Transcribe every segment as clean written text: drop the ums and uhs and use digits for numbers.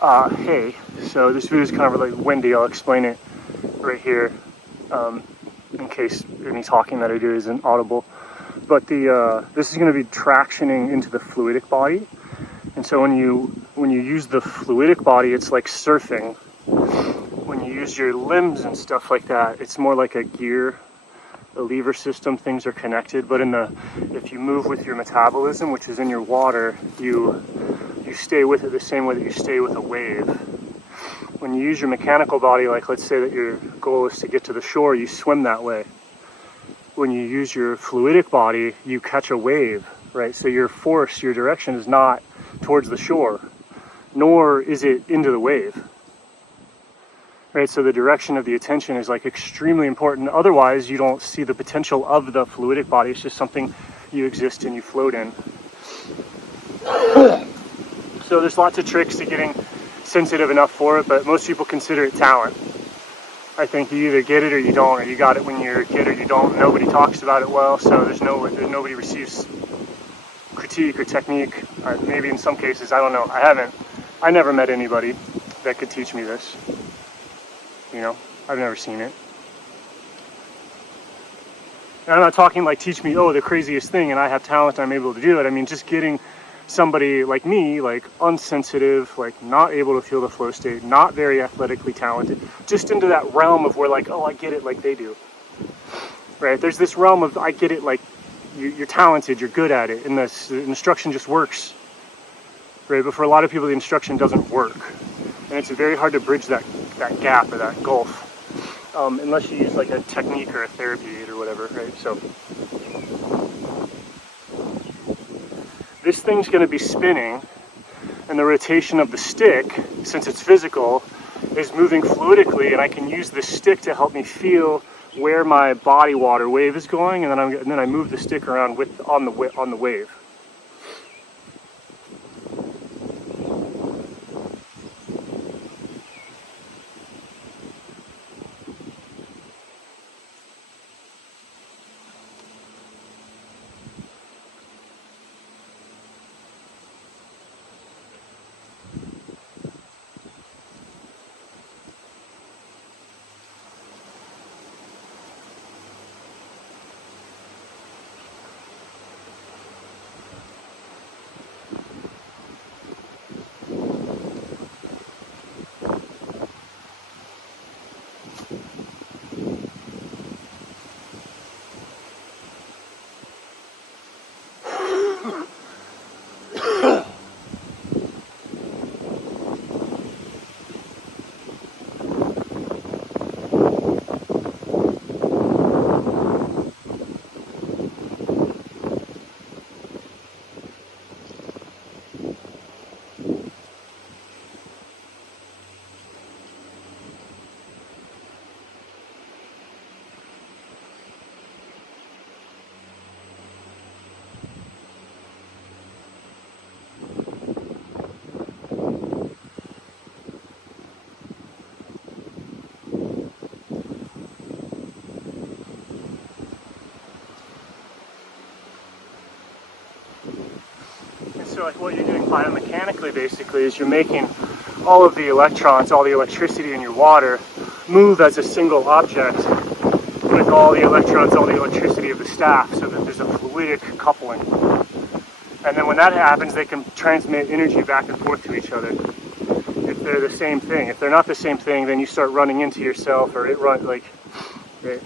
Hey, so this video is kind of like windy. I'll explain it right here, in case any talking that I do isn't audible. But this is going to be tractioning into the fluidic body, and so when you use the fluidic body, it's like surfing. When you use your limbs and stuff like that, it's more like a gear, a lever system. Things are connected. But if you move with your metabolism, which is in your water, you stay with it the same way that you stay with a wave. When you use your mechanical body, like let's say that your goal is to get to the shore, you swim that way. When you use your fluidic body, you catch a wave, right? So your force, your direction is not towards the shore, nor is it into the wave, right? So the direction of the attention is like extremely important. Otherwise, you don't see the potential of the fluidic body. It's just something you exist and you float in. So there's lots of tricks to getting sensitive enough for it, but most people consider it talent. I think you either get it or you don't, or you got it when you're a kid or you don't. Nobody talks about it well, so nobody receives critique or technique. Maybe in some cases, I don't know. I never met anybody that could teach me this. You know, I've never seen it. And I'm not talking like teach me, the craziest thing, and I have talent, I'm able to do it. I mean, just getting somebody like me, like unsensitive, like not able to feel the flow state, not very athletically talented, just into that realm of where like, I get it like they do, right? There's this realm of I get it like you're talented, you're good at it, and the instruction just works, right? But for a lot of people, the instruction doesn't work, and it's very hard to bridge that gap or that gulf, unless you use like a technique or a therapy aid or whatever, right? So this thing's going to be spinning, and the rotation of the stick, since it's physical, is moving fluidically, and I can use the stick to help me feel where my body water wave is going, and then I move the stick around on the wave. So like what you're doing biomechanically basically is you're making all of the electrons, all the electricity in your water move as a single object with all the electrons, all the electricity of the staff, so that there's a fluidic coupling. And then when that happens, they can transmit energy back and forth to each other if they're the same thing. If they're not the same thing, then you start running into yourself, or right?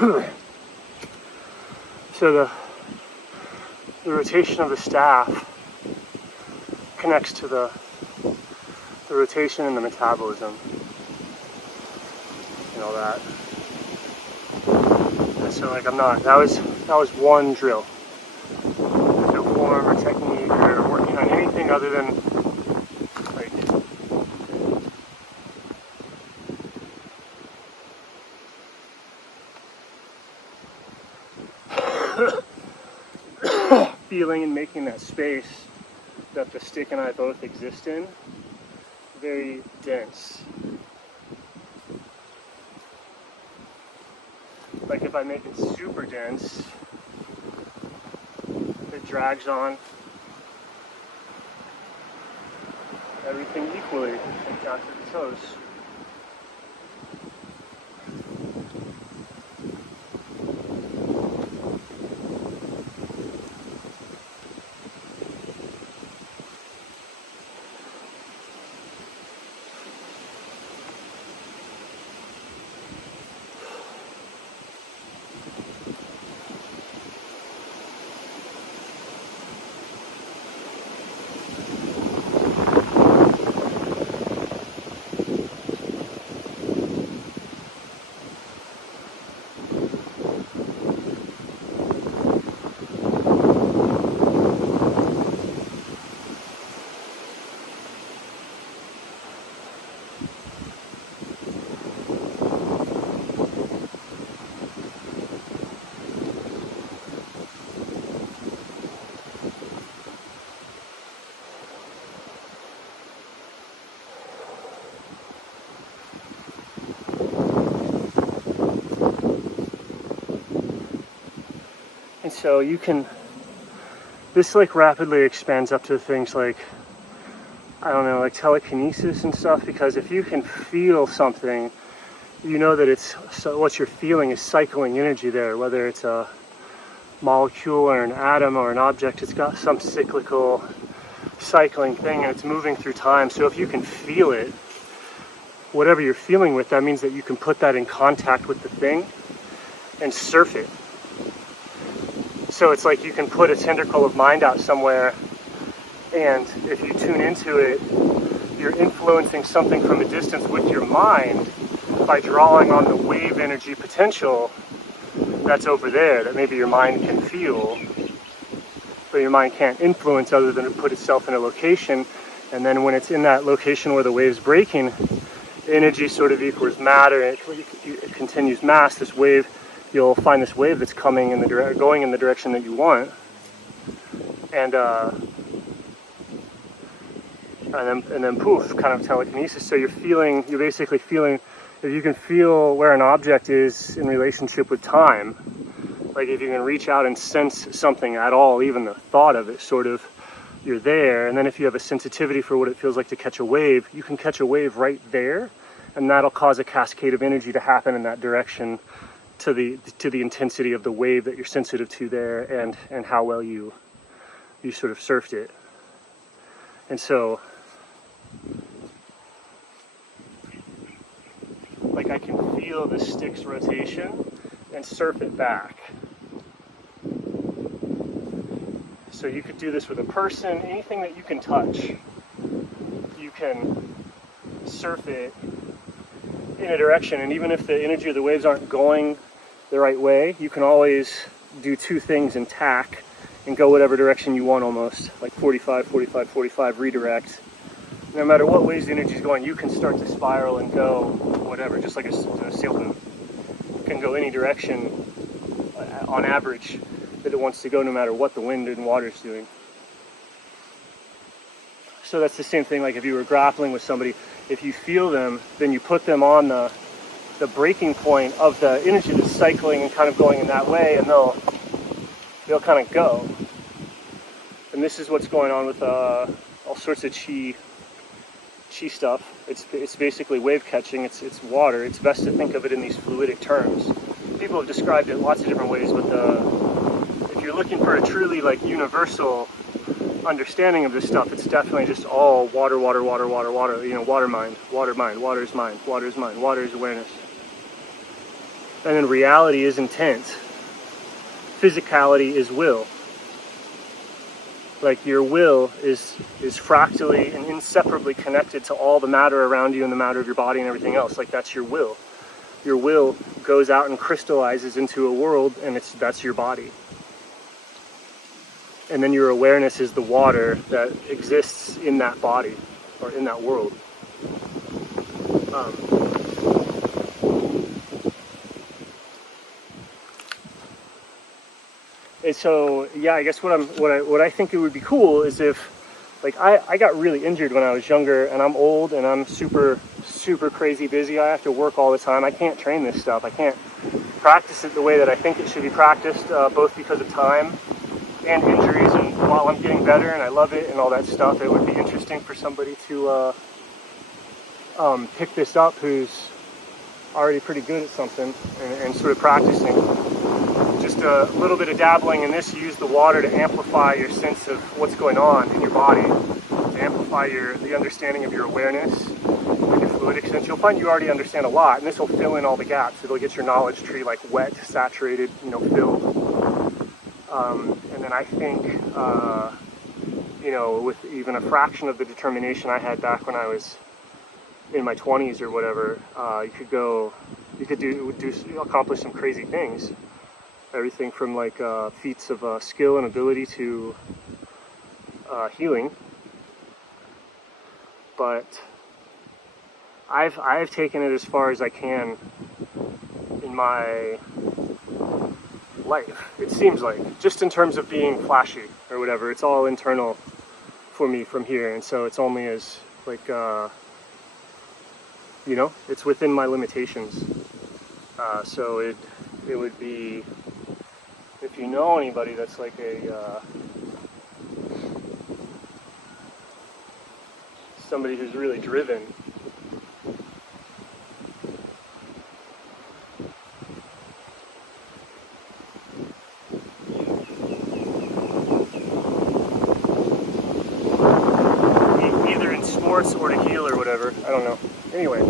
So the rotation of the staff connects to the rotation in the metabolism and all that. And so like that was one drill. There's no form or technique or working on anything other than like feeling and making that space that the stick and I both exist in very dense. Like if I make it super dense, it drags on everything equally, like down to the toes. And so this like rapidly expands up to things like, I don't know, like telekinesis and stuff, because if you can feel something, you know that what you're feeling is cycling energy there, whether it's a molecule or an atom or an object. It's got some cyclical cycling thing and it's moving through time. So if you can feel it, whatever you're feeling with, that means that you can put that in contact with the thing and surf it. So it's like you can put a tentacle of mind out somewhere, and if you tune into it, you're influencing something from a distance with your mind by drawing on the wave energy potential that's over there that maybe your mind can feel, but your mind can't influence other than to put itself in a location. And then when it's in that location where the wave's breaking, energy sort of equals matter, it continues mass. This wave, you'll find this wave that's coming in going in the direction that you want, and then poof, kind of telekinesis. So you're basically feeling, if you can feel where an object is in relationship with time, like if you can reach out and sense something at all, even the thought of it, sort of, you're there. And then if you have a sensitivity for what it feels like to catch a wave, you can catch a wave right there, and that'll cause a cascade of energy to happen in that direction, to the intensity of the wave that you're sensitive to there, and how well you sort of surfed it. And so like I can feel the stick's rotation and surf it back. So you could do this with a person, anything that you can touch, you can surf it in a direction. And even if the energy of the waves aren't going the right way, you can always do two things and tack and go whatever direction you want, almost like 45, 45, 45, redirect. No matter what ways the energy is going, you can start to spiral and go whatever, just like a sailboat. It can go any direction on average that it wants to go, no matter what the wind and water is doing. So that's the same thing like if you were grappling with somebody. If you feel them, then you put them on the breaking point of the energy that's cycling and kind of going in that way, and they'll kind of go. And this is what's going on with all sorts of chi stuff. It's basically wave catching. It's water. It's best to think of it in these fluidic terms. People have described it lots of different ways, but if you're looking for a truly like universal understanding of this stuff, it's definitely just all water, water, water, water, water. You know, water mind, water mind, water is mind, water is mind, water is awareness. And then reality is intent. Physicality is will. Like your will is fractally and inseparably connected to all the matter around you and the matter of your body and everything else. Like that's your will. Your will goes out and crystallizes into a world, and that's your body. And then your awareness is the water that exists in that body or in that world. And so, yeah, I guess what I think it would be cool is if, like, I got really injured when I was younger, and I'm old, and I'm super crazy busy. I have to work all the time. I can't train this stuff. I can't practice it the way that I think it should be practiced, both because of time and injuries. And while I'm getting better and I love it and all that stuff, it would be interesting for somebody to pick this up who's already pretty good at something and sort of practicing. Just a little bit of dabbling in this, you use the water to amplify your sense of what's going on in your body, to amplify the understanding of your awareness and your fluidic sense. You'll find you already understand a lot, and this will fill in all the gaps. It'll get your knowledge tree like wet, saturated, filled. And then I think, with even a fraction of the determination I had back when I was in my 20s or whatever, you could accomplish some crazy things. Everything from like feats of skill and ability to healing. But I've taken it as far as I can in my life. It seems like, just in terms of being flashy or whatever, it's all internal for me from here, and so it's only as like it's within my limitations. So it would be, if you know anybody that's like somebody who's really driven, either in sports or to heal or whatever, I don't know. Anyway,